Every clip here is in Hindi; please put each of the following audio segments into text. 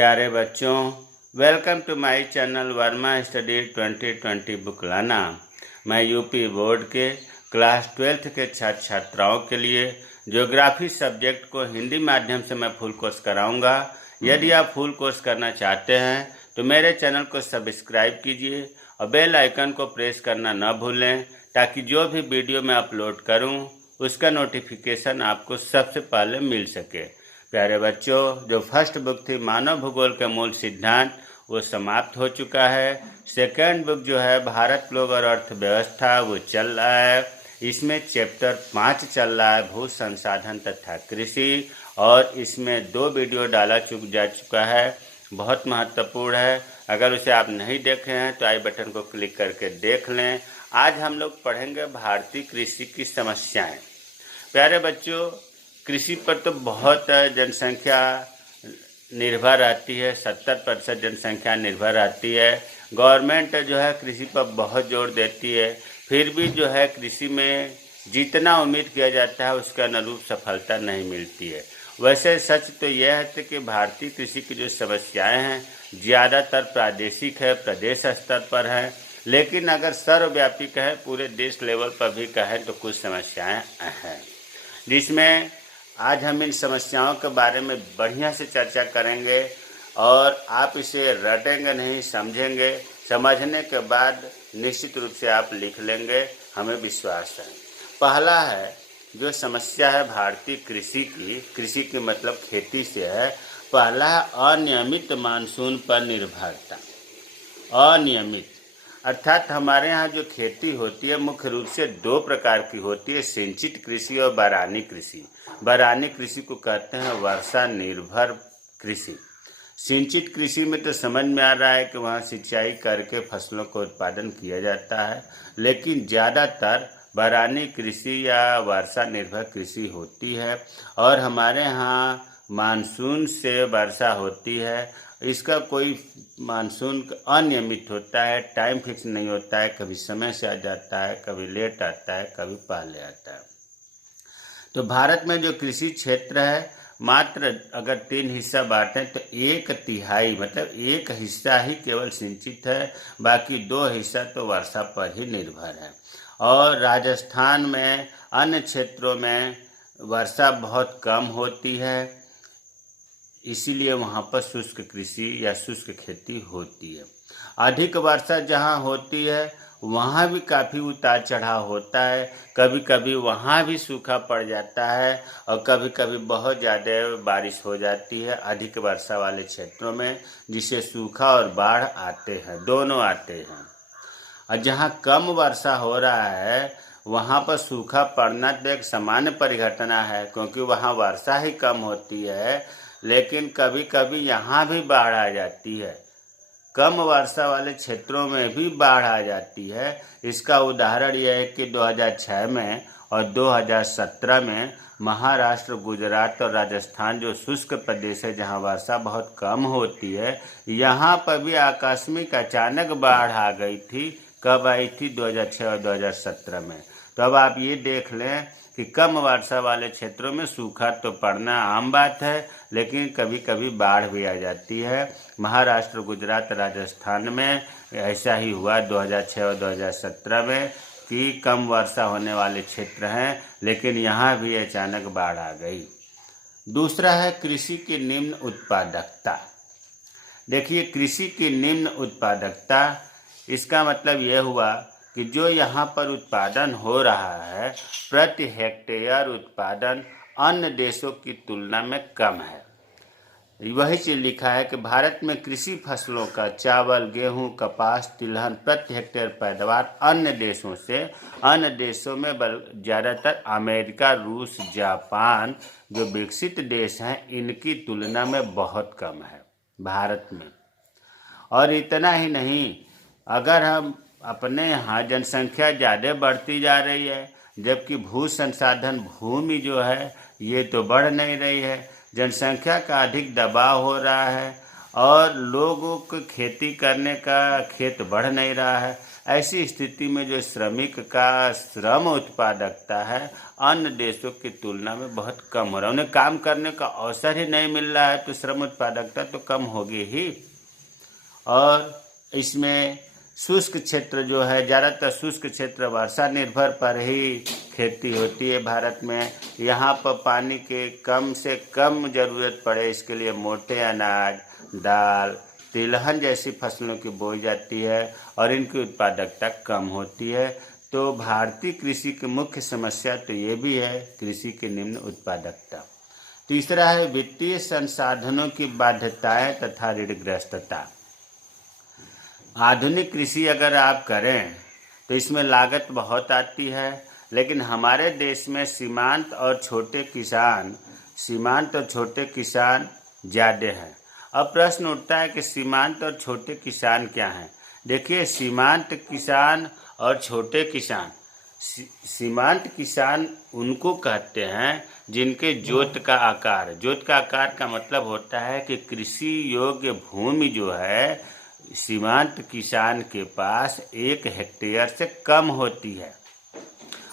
प्यारे बच्चों, welcome to my channel Verma study 2020 book लाना। मैं यूपी बोर्ड के क्लास 12th के छात्र छात्राओं के लिए ज्योग्राफी सब्जेक्ट को हिंदी माध्यम से मैं फुल कोर्स कराऊंगा। यदि आप फुल कोर्स करना चाहते हैं तो मेरे चैनल को सब्सक्राइब कीजिए और बेल आइकन को प्रेस करना न भूलें, ताकि जो भी वीडियो मैं अपलोड करूं उसका नोटिफिकेशन आपको सबसे पहले मिल सके। प्यारे बच्चों, जो फर्स्ट बुक थी मानव भूगोल के मूल सिद्धांत, वो समाप्त हो चुका है। सेकंड बुक जो है भारत लोग और अर्थव्यवस्था, वो चल रहा है। इसमें चैप्टर 5 चल रहा है, भू संसाधन तथा कृषि, और इसमें 2 वीडियो डाला जा चुका है। बहुत महत्वपूर्ण है। अगर उसे आप नहीं देखे हैं तो आई बटन को क्लिक करके देख लें। आज हम लोग पढ़ेंगे भारतीय कृषि की समस्याएं। प्यारे बच्चों, कृषि पर तो बहुत जनसंख्या निर्भर रहती है, 70% जनसंख्या निर्भर रहती है। गवर्नमेंट जो है कृषि पर बहुत जोर देती है, फिर भी जो है कृषि में जितना उम्मीद किया जाता है उसके अनुरूप सफलता नहीं मिलती है। वैसे सच तो यह है कि भारतीय कृषि की जो समस्याएं हैं ज़्यादातर प्रादेशिक है, प्रदेश स्तर पर है, लेकिन अगर सर्वव्यापी कहें, पूरे देश लेवल पर भी कहें तो कुछ समस्याएं हैं, जिसमें आज हम इन समस्याओं के बारे में बढ़िया से चर्चा करेंगे और आप इसे रटेंगे नहीं, समझेंगे। समझने के बाद निश्चित रूप से आप लिख लेंगे, हमें विश्वास है। पहला है जो समस्या है भारतीय कृषि की मतलब खेती से है। पहला है अनियमित मानसून पर निर्भरता। अनियमित अर्थात हमारे यहाँ जो खेती होती है मुख्य रूप से 2 प्रकार की होती है, सिंचित कृषि और बारानी कृषि। बारानी कृषि को कहते हैं वर्षा निर्भर कृषि। सिंचित कृषि में तो समझ में आ रहा है कि वहाँ सिंचाई करके फसलों को उत्पादन किया जाता है, लेकिन ज़्यादातर बारानी कृषि या वर्षा निर्भर कृषि होती है। और हमारे यहाँ मानसून से वर्षा होती है। इसका कोई मानसून अनियमित होता है, टाइम फिक्स नहीं होता है, कभी समय से आ जाता है, कभी लेट आता है, कभी पहले आता है। तो भारत में जो कृषि क्षेत्र है, मात्र अगर 3 हिस्सा बांटें तो 1/3 मतलब 1 हिस्सा ही केवल सिंचित है, बाकी 2 हिस्सा तो वर्षा पर ही निर्भर है। और राजस्थान में अन्य क्षेत्रों में वर्षा बहुत कम होती है, इसीलिए वहाँ पर शुष्क कृषि या शुष्क खेती होती है। अधिक वर्षा जहाँ होती है वहाँ भी काफ़ी उतार चढ़ाव होता है। कभी कभी वहाँ भी सूखा पड़ जाता है और कभी कभी बहुत ज़्यादा बारिश हो जाती है अधिक वर्षा वाले क्षेत्रों में, जिससे सूखा और बाढ़ आते हैं, दोनों आते हैं। और जहाँ कम वर्षा हो रहा है वहाँ पर सूखा पड़ना तो एक सामान्य परिघटना है, क्योंकि वहाँ वर्षा ही कम होती है, लेकिन कभी कभी यहाँ भी बाढ़ आ जाती है। कम वर्षा वाले क्षेत्रों में भी बाढ़ आ जाती है। इसका उदाहरण यह है कि 2006 में और 2017 में महाराष्ट्र, गुजरात और राजस्थान जो शुष्क प्रदेश है जहाँ वर्षा बहुत कम होती है, यहाँ पर भी आकस्मिक अचानक बाढ़ आ गई थी। कब आई थी? 2006 और 2017 में। तो अब आप ये देख लें कि कम वर्षा वाले क्षेत्रों में सूखा तो पड़ना आम बात है, लेकिन कभी कभी बाढ़ भी आ जाती है। महाराष्ट्र, गुजरात, राजस्थान में ऐसा ही हुआ 2006 और 2017 में कि कम वर्षा होने वाले क्षेत्र हैं, लेकिन यहाँ भी अचानक बाढ़ आ गई। दूसरा है कृषि की निम्न उत्पादकता। देखिए, कृषि की निम्न उत्पादकता, इसका मतलब यह हुआ कि जो यहाँ पर उत्पादन हो रहा है प्रति हेक्टेयर उत्पादन अन्य देशों की तुलना में कम है। वही चीज़ लिखा है कि भारत में कृषि फसलों का चावल, गेहूं, कपास, तिलहन प्रति हेक्टेयर पैदावार अन्य देशों में ज़्यादातर अमेरिका, रूस, जापान जो विकसित देश हैं इनकी तुलना में बहुत कम है भारत में। और इतना ही नहीं, अगर हम अपने यहाँ जनसंख्या ज़्यादा बढ़ती जा रही है, जबकि भू संसाधन भूमि जो है ये तो बढ़ नहीं रही है। जनसंख्या का अधिक दबाव हो रहा है और लोगों को खेती करने का खेत बढ़ नहीं रहा है। ऐसी स्थिति में जो श्रमिक का श्रम उत्पादकता है अन्य देशों की तुलना में बहुत कम हो रहा है। उन्हें काम करने का अवसर ही नहीं मिल रहा है तो श्रम उत्पादकता तो कम होगी ही। और इसमें शुष्क क्षेत्र जो है, ज़्यादातर शुष्क क्षेत्र वर्षा निर्भर पर ही खेती होती है भारत में। यहाँ पर पानी के कम से कम ज़रूरत पड़े इसके लिए मोटे अनाज, दाल, तिलहन जैसी फसलों की बोई जाती है और इनकी उत्पादकता कम होती है। तो भारतीय कृषि की मुख्य समस्या तो ये भी है कृषि की निम्न उत्पादकता। तीसरा है वित्तीय संसाधनों की बाध्यताएं तथा ऋणग्रस्तता। आधुनिक कृषि अगर आप करें तो इसमें लागत बहुत आती है, लेकिन हमारे देश में सीमांत और छोटे किसान ज़्यादा हैं। अब प्रश्न उठता है कि सीमांत और छोटे किसान क्या हैं। देखिए, सीमांत किसान और छोटे किसान, सीमांत किसान उनको कहते हैं जिनके जोत का आकार का मतलब होता है कि कृषि योग्य भूमि जो है सीमांत किसान के पास 1 हेक्टेयर से कम होती है।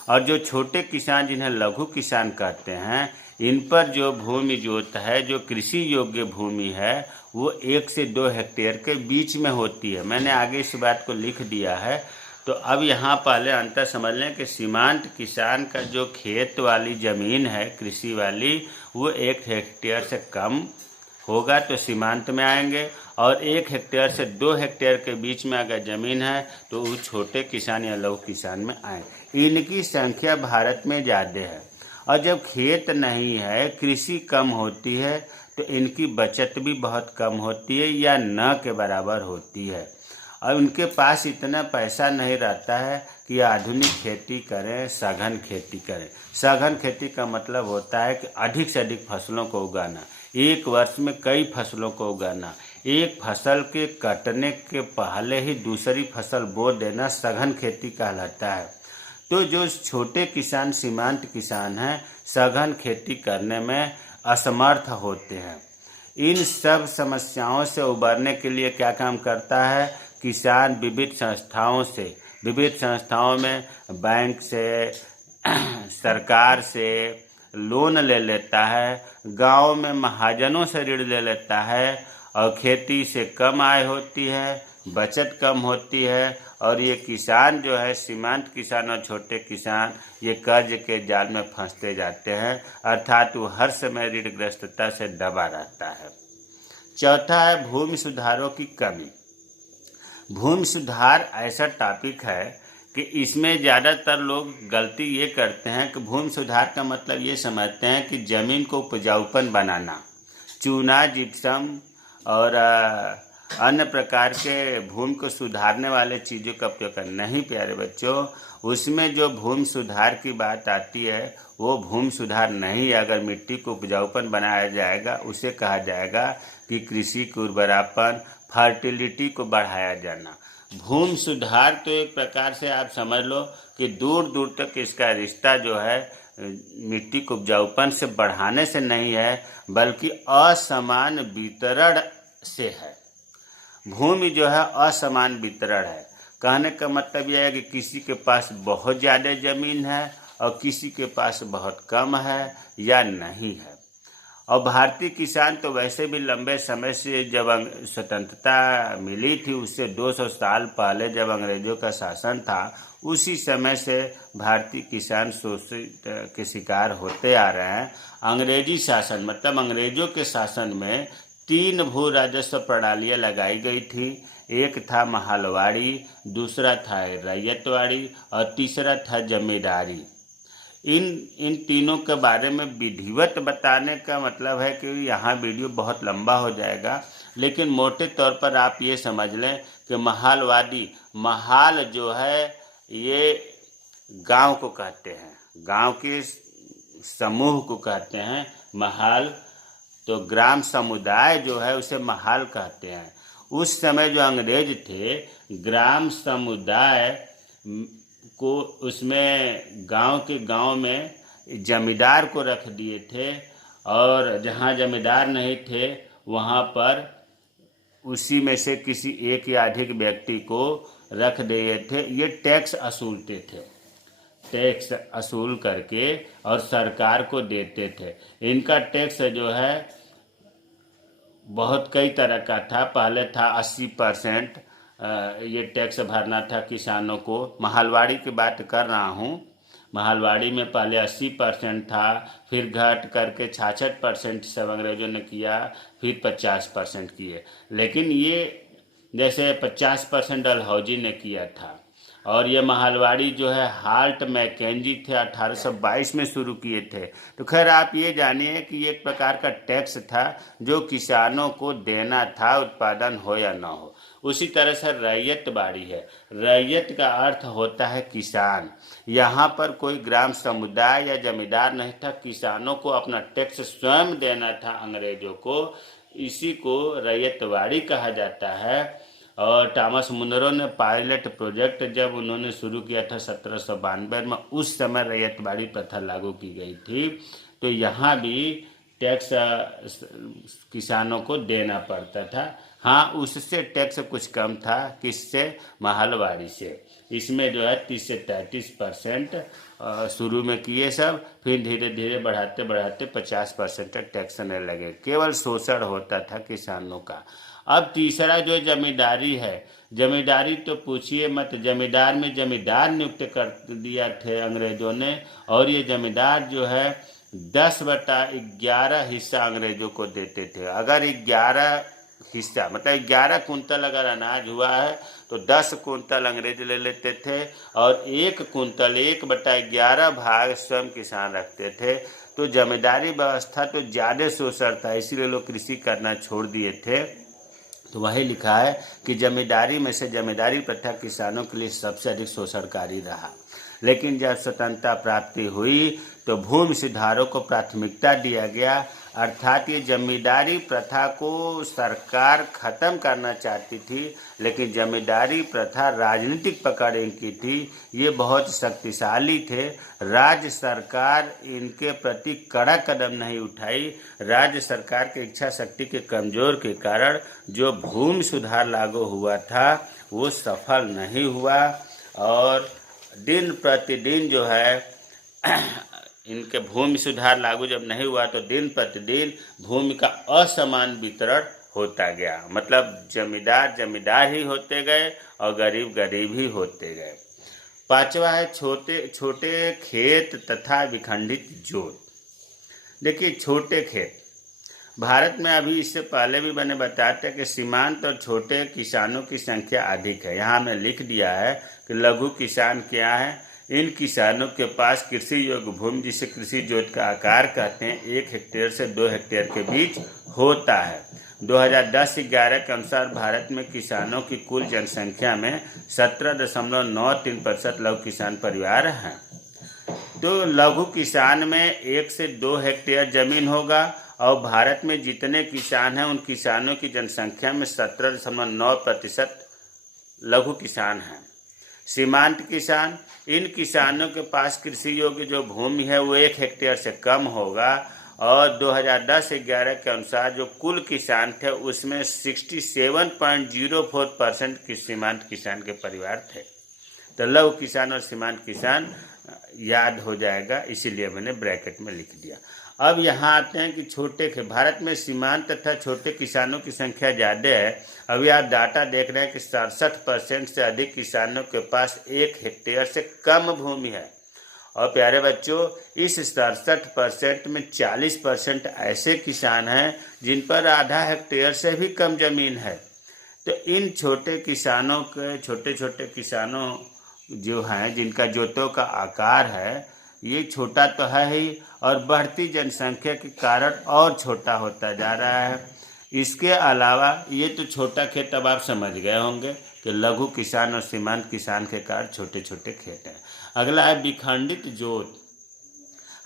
और जो छोटे किसान जिन्हें लघु किसान कहते हैं, इन पर जो भूमि जोत है, जो कृषि योग्य भूमि है, वो 1 से 2 हेक्टेयर के बीच में होती है। मैंने आगे इस बात को लिख दिया है। तो अब यहाँ पहले अंतर समझ लें कि सीमांत किसान का जो खेत वाली ज़मीन है कृषि वाली, वो 1 हेक्टेयर से कम होगा तो सीमांत में आएंगे, और 1 हेक्टेयर से 2 हेक्टेयर के बीच में अगर ज़मीन है तो वो छोटे किसान या लघु किसान में आए। इनकी संख्या भारत में ज़्यादा है। और जब खेत नहीं है, कृषि कम होती है, तो इनकी बचत भी बहुत कम होती है या न के बराबर होती है। और उनके पास इतना पैसा नहीं रहता है कि आधुनिक खेती करें, सघन खेती करें। सघन खेती का मतलब होता है कि अधिक से अधिक फसलों को उगाना, एक वर्ष में कई फसलों को उगाना, एक फसल के कटने के पहले ही दूसरी फसल बो देना सघन खेती कहलाता है। तो जो छोटे किसान, सीमांत किसान हैं, सघन खेती करने में असमर्थ होते हैं। इन सब समस्याओं से उबरने के लिए क्या काम करता है किसान? विविध संस्थाओं में बैंक से, सरकार से लोन ले लेता है, गांव में महाजनों से ऋण ले लेता है, और खेती से कम आय होती है, बचत कम होती है, और ये किसान जो है, सीमांत किसान और छोटे किसान, ये कर्ज के जाल में फंसते जाते हैं, अर्थात वो हर समय ऋणग्रस्तता से दबा रहता है। चौथा है भूमि सुधारों की कमी। भूमि सुधार ऐसा टॉपिक है कि इसमें ज़्यादातर लोग गलती ये करते हैं कि भूमि सुधार का मतलब ये समझते हैं कि ज़मीन को उपजाऊपन बनाना, चूना, जिप्सम और अन्य प्रकार के भूमि को सुधारने वाले चीज़ों का उपयोग करना। नहीं प्यारे बच्चों, उसमें जो भूमि सुधार की बात आती है वो भूमि सुधार नहीं है। अगर मिट्टी को उपजाऊपन बनाया जाएगा, उसे कहा जाएगा कि कृषि की उर्वरापन, फर्टिलिटी को बढ़ाया जाना। भूमि सुधार तो एक प्रकार से आप समझ लो कि दूर दूर तक इसका रिश्ता जो है मिट्टी को उपजाऊपन से बढ़ाने से नहीं है, बल्कि असमान वितरण से है। भूमि जो है असमान वितरण है। कहने का मतलब यह है कि किसी के पास बहुत ज़्यादा ज़मीन है और किसी के पास बहुत कम है या नहीं है। और भारतीय किसान तो वैसे भी लंबे समय से, जब स्वतंत्रता मिली थी उससे 200 साल पहले जब अंग्रेज़ों का शासन था, उसी समय से भारतीय किसान शोषित के शिकार होते आ रहे हैं। अंग्रेजी शासन मतलब अंग्रेज़ों के शासन में 3 भू राजस्व प्रणालियाँ लगाई गई थी। एक था महलवाड़ी, दूसरा था रैयतवाड़ी और तीसरा था जमींदारी। इन तीनों के बारे में विधिवत बताने का मतलब है कि यहाँ वीडियो बहुत लंबा हो जाएगा, लेकिन मोटे तौर पर आप ये समझ लें कि महाल जो है ये गांव को कहते हैं, गांव के समूह को कहते हैं महाल। तो ग्राम समुदाय जो है उसे महाल कहते हैं। उस समय जो अंग्रेज थे, ग्राम समुदाय को उसमें गांव में जमींदार को रख दिए थे, और जहां जमींदार नहीं थे वहां पर उसी में से किसी एक या अधिक व्यक्ति को रख दिए थे। ये टैक्स असूलते थे, टैक्स असूल करके और सरकार को देते थे। इनका टैक्स जो है बहुत कई तरह का था। पहले था 80% ये टैक्स भरना था किसानों को। महलवाड़ी की बात कर रहा हूँ। महलवाड़ी में पहले 80% था, फिर घट करके 66% सब अंग्रेजों ने किया, फिर 50% किए। लेकिन ये जैसे 50% डलहौजी ने किया था। और ये महलवाड़ी जो है हाल्ट मैकेंजी थे 1822 में शुरू किए थे। तो खैर आप ये जानिए कि ये एक प्रकार का टैक्स था जो किसानों को देना था, उत्पादन हो या ना हो। उसी तरह से रैयत बाड़ी है। रैयत का अर्थ होता है किसान। यहाँ पर कोई ग्राम समुदाय या जमींदार नहीं था, किसानों को अपना टैक्स स्वयं देना था अंग्रेजों को। इसी को रैयतवाड़ी कहा जाता है। और टॉमस मुनरो ने पायलट प्रोजेक्ट जब उन्होंने शुरू किया था 1792 में, उस समय रैयतवाड़ी प्रथा लागू की गई थी। तो यहाँ भी टैक्स किसानों को देना पड़ता था। हाँ, उससे टैक्स कुछ कम था, किससे? महलवाड़ी से। इसमें जो है 30 से 33% शुरू में किए सब, फिर धीरे धीरे बढ़ाते बढ़ाते 50% टैक्स ने लगे। केवल शोषण होता था किसानों का। अब तीसरा जो जमींदारी है, जमींदारी तो पूछिए मत। जमींदार में जमींदार नियुक्त कर दिया थे अंग्रेजों ने। और ये जमींदार जो है 10/11 हिस्सा अंग्रेजों को देते थे। अगर 11 हिस्सा मतलब 11 कुंतल अगर अनाज हुआ है तो 10 कुंतल अंग्रेज ले लेते थे, और 1 कुंतल 1/11 भाग स्वयं किसान रखते थे। तो जमींदारी व्यवस्था तो ज़्यादा शोषण था, इसीलिए लोग कृषि करना छोड़ दिए थे। तो वही लिखा है कि जमींदारी में से जमींदारी प्रथा किसानों के लिए सबसे अधिक शोषणकारी रहा। लेकिन जब स्वतंत्रता प्राप्ति हुई तो भूमि सुधारों को प्राथमिकता दिया गया। अर्थात ये जमींदारी प्रथा को सरकार खत्म करना चाहती थी, लेकिन जमींदारी प्रथा राजनीतिक पकड़ इनकी थी। ये बहुत शक्तिशाली थे। राज्य सरकार इनके प्रति कड़ा कदम नहीं उठाई। राज्य सरकार की इच्छा शक्ति के कमजोर के कारण जो भूमि सुधार लागू हुआ था वो सफल नहीं हुआ। और दिन प्रतिदिन जो है इनके भूमि सुधार लागू जब नहीं हुआ तो दिन प्रतिदिन भूमि का असमान वितरण होता गया। मतलब जमींदार जमींदार ही होते गए और गरीब गरीब ही होते गए। पांचवा है छोटे छोटे खेत तथा विखंडित जोत। देखिए, छोटे खेत भारत में अभी इससे पहले भी मैंने बताया था कि सीमांत और छोटे किसानों की संख्या अधिक है। यहाँ मैं लिख दिया है कि लघु किसान क्या है। इन किसानों के पास कृषि योग्य भूमि, जिसे कृषि जोत का आकार कहते हैं, 1 हेक्टेयर से 2 हेक्टेयर के बीच होता है। 2010-11 के अनुसार भारत में किसानों की कुल जनसंख्या में 17.93% लघु किसान परिवार हैं। तो लघु किसान में 1 से 2 हेक्टेयर जमीन होगा। और भारत में जितने किसान हैं उन किसानों की जनसंख्या में 17.9% लघु किसान हैं। सीमांत किसान, इन किसानों के पास कृषि योग्य जो भूमि है वो 1 हेक्टेयर से कम होगा। और 2010-11 के अनुसार जो कुल किसान थे उसमें 67.04% की सीमांत किसान के परिवार थे। तो लघु किसान और सीमांत किसान याद हो जाएगा, इसीलिए मैंने ब्रैकेट में लिख दिया। अब यहाँ आते हैं कि छोटे के भारत में सीमांत तथा छोटे किसानों की संख्या ज़्यादा है। अभी आप डाटा देख रहे हैं कि 67% से अधिक किसानों के पास 1 हेक्टेयर से कम भूमि है। और प्यारे बच्चों, इस 67% में 40% ऐसे किसान हैं जिन पर आधा हेक्टेयर से भी कम जमीन है। तो इन छोटे किसानों के छोटे छोटे किसानों जो हैं जिनका जोतों का आकार है ये छोटा तो है ही, और बढ़ती जनसंख्या के कारण और छोटा होता जा रहा है। इसके अलावा ये तो छोटा खेत अब आप समझ गए होंगे कि लघु किसान और सीमांत किसान के कारण छोटे छोटे खेत हैं। अगला है विखंडित जोत।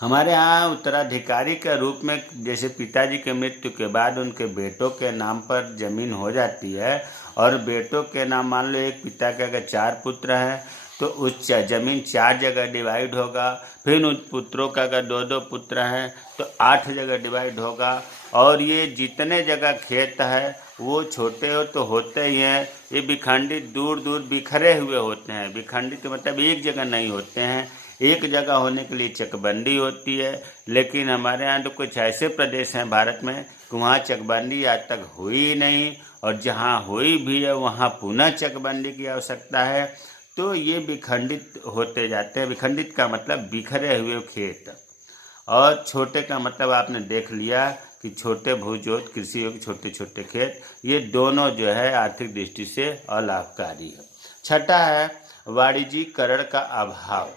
हमारे यहाँ उत्तराधिकारी के रूप में जैसे पिताजी के मृत्यु के बाद उनके बेटों के नाम पर जमीन हो जाती है, और बेटों के नाम मान लो एक पिता के अगर 4 पुत्र हैं तो उस जमीन 4 जगह डिवाइड होगा। फिर उन पुत्रों का अगर 2-2 पुत्र हैं तो 8 जगह डिवाइड होगा। और ये जितने जगह खेत है वो छोटे हो तो होते ही हैं, ये विखंडित दूर दूर बिखरे हुए होते हैं। विखंडित मतलब एक जगह नहीं होते हैं, एक जगह होने के लिए चकबंदी होती है। लेकिन हमारे यहाँ तो कुछ ऐसे प्रदेश हैं भारत में कि वहाँ चकबंदी आज तक हुई ही नहीं, और जहाँ हुई भी है वहाँ पुनः चकबंदी की आवश्यकता है। तो ये विखंडित होते जाते हैं। विखंडित का मतलब बिखरे हुए खेत, और छोटे का मतलब आपने देख लिया कि छोटे भूजोत कृषि योग्य छोटे छोटे खेत, ये दोनों जो है आर्थिक दृष्टि से अलाभकारी है। छठा है वाणिज्यीकरण का अभाव।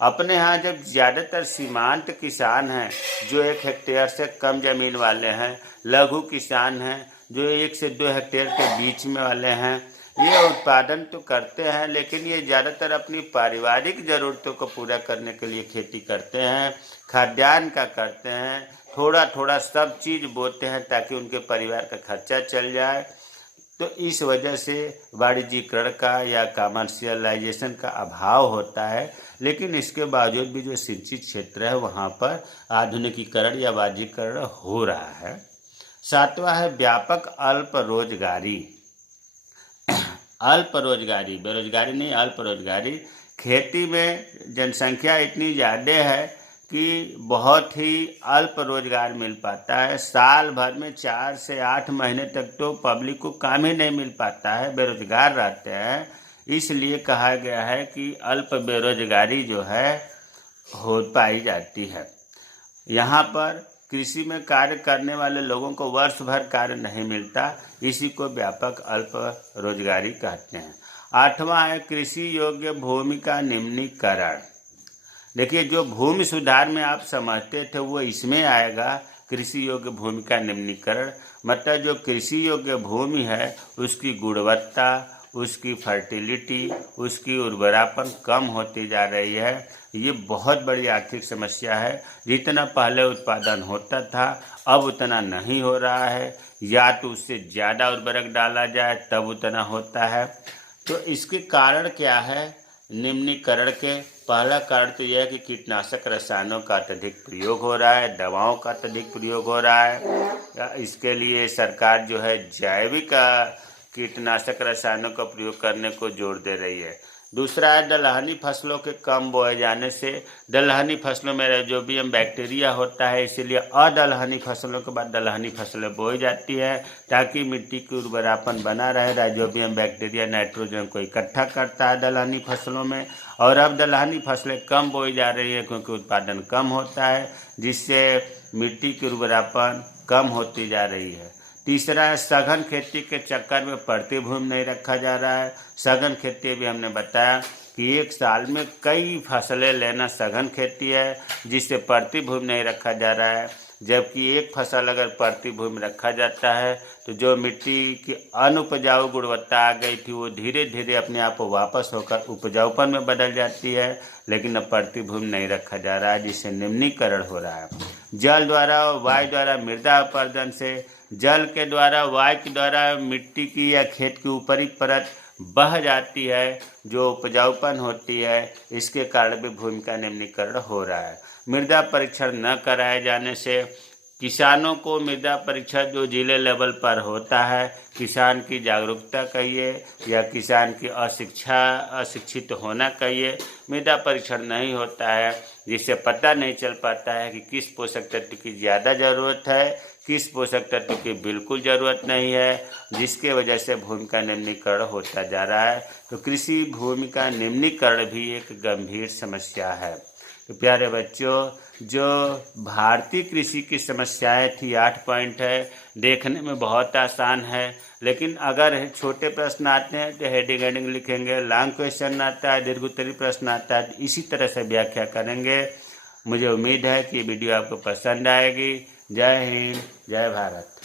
अपने यहाँ जब ज़्यादातर सीमांत किसान हैं जो 1 हेक्टेयर से कम ज़मीन वाले हैं, लघु किसान हैं जो 1 से 2 हेक्टेयर के बीच में वाले हैं, ये उत्पादन तो करते हैं लेकिन ये ज़्यादातर अपनी पारिवारिक ज़रूरतों को पूरा करने के लिए खेती करते हैं, खाद्यान्न का करते हैं, थोड़ा थोड़ा सब चीज़ बोते हैं ताकि उनके परिवार का खर्चा चल जाए। तो इस वजह से वाणिज्यीकरण का या कमर्शियलाइजेशन का अभाव होता है। लेकिन इसके बावजूद भी जो सिंचित क्षेत्र है वहाँ पर आधुनिकीकरण या वाणिज्यीकरण हो रहा है। सातवां है व्यापक अल्प रोजगारी। अल्प रोजगारी, बेरोजगारी नहीं, अल्प रोजगारी। खेती में जनसंख्या इतनी ज़्यादा है कि बहुत ही अल्प रोजगार मिल पाता है। साल भर में 4 से 8 महीने तक तो पब्लिक को काम ही नहीं मिल पाता है, बेरोजगार रहते हैं। इसलिए कहा गया है कि अल्प बेरोजगारी जो है हो पाई जाती है। यहाँ पर कृषि में कार्य करने वाले लोगों को वर्ष भर कार्य नहीं मिलता, इसी को व्यापक अल्प रोजगारी कहते हैं। आठवां है कृषि योग्य भूमि का निम्नीकरण। देखिए, जो भूमि सुधार में आप समझते थे वो इसमें आएगा, कृषि योग्य भूमि का निम्नीकरण। मतलब जो कृषि योग्य भूमि है उसकी गुणवत्ता, उसकी फर्टिलिटी, उसकी उर्वरापन कम होती जा रही है। ये बहुत बड़ी आर्थिक समस्या है। जितना पहले उत्पादन होता था अब उतना नहीं हो रहा है, या तो उससे ज़्यादा उर्वरक डाला जाए तब उतना होता है। तो इसके कारण क्या है निम्नीकरण के? पहला कारण तो यह है कि कीटनाशक रसायनों का अत्यधिक प्रयोग हो रहा है, दवाओं का अत्यधिक प्रयोग हो रहा है। इसके लिए सरकार जो है जैविक कीटनाशक रसायनों का प्रयोग करने को जोर दे रही है। दूसरा है दलहनी फसलों के कम बोए जाने से। दलहनी फसलों में राइजोबियम बैक्टीरिया होता है, इसीलिए अदलहनी फसलों के बाद दलहनी फसलें बोई जाती है ताकि मिट्टी की उर्वरापन बना रहे। राइजोबियम बैक्टीरिया नाइट्रोजन को इकट्ठा करता है दलहनी फसलों में, और अब दलहनी फसलें कम बोई जा रही है क्योंकि उत्पादन कम होता है, जिससे मिट्टी की उर्वरापन कम होती जा रही है। तीसरा है सघन खेती के चक्कर में पड़ती भूमि नहीं रखा जा रहा है। सघन खेती भी हमने बताया कि एक साल में कई फसलें लेना सघन खेती है, जिससे पड़ती भूमि नहीं रखा जा रहा है। जबकि एक फसल अगर पड़ती भूमि रखा जाता है तो जो मिट्टी की अनुपजाऊ गुणवत्ता आ गई थी वो धीरे धीरे अपने आप वापस होकर उपजाऊपन में बदल जाती है। लेकिन अब पड़ती भूमि नहीं रखा जा रहा है, जिससे निम्नीकरण हो रहा है। जल द्वारा वायु द्वारा मृदा अपरदन से, जल के द्वारा वायु के द्वारा मिट्टी की या खेत की ऊपरी परत बह जाती है, जो उपजाऊपन होती है, इसके कारण भी भूमि का निम्नीकरण हो रहा है। मृदा परीक्षण न कराए जाने से किसानों को मृदा परीक्षण जो जिले लेवल पर होता है, किसान की जागरूकता कहिए या किसान की अशिक्षित होना कहिए, मृदा परीक्षण नहीं होता है, जिससे पता नहीं चल पाता है कि किस पोषक तत्व की ज़्यादा ज़रूरत है, किस पोषक तत्व की बिल्कुल ज़रूरत नहीं है, जिसके वजह से भूमि का निम्नीकरण होता जा रहा है। तो कृषि भूमि का निम्नीकरण भी एक गंभीर समस्या है। तो प्यारे बच्चों, जो भारतीय कृषि की समस्याएं थी 8 पॉइंट है, देखने में बहुत आसान है, लेकिन अगर छोटे प्रश्न आते हैं तो हेडिंग लिखेंगे, लॉन्ग क्वेश्चन आता है, दीर्घोत्तरी प्रश्न आता है, तो इसी तरह से व्याख्या करेंगे। मुझे उम्मीद है कि वीडियो आपको पसंद आएगी। जय हिंद, जय भारत।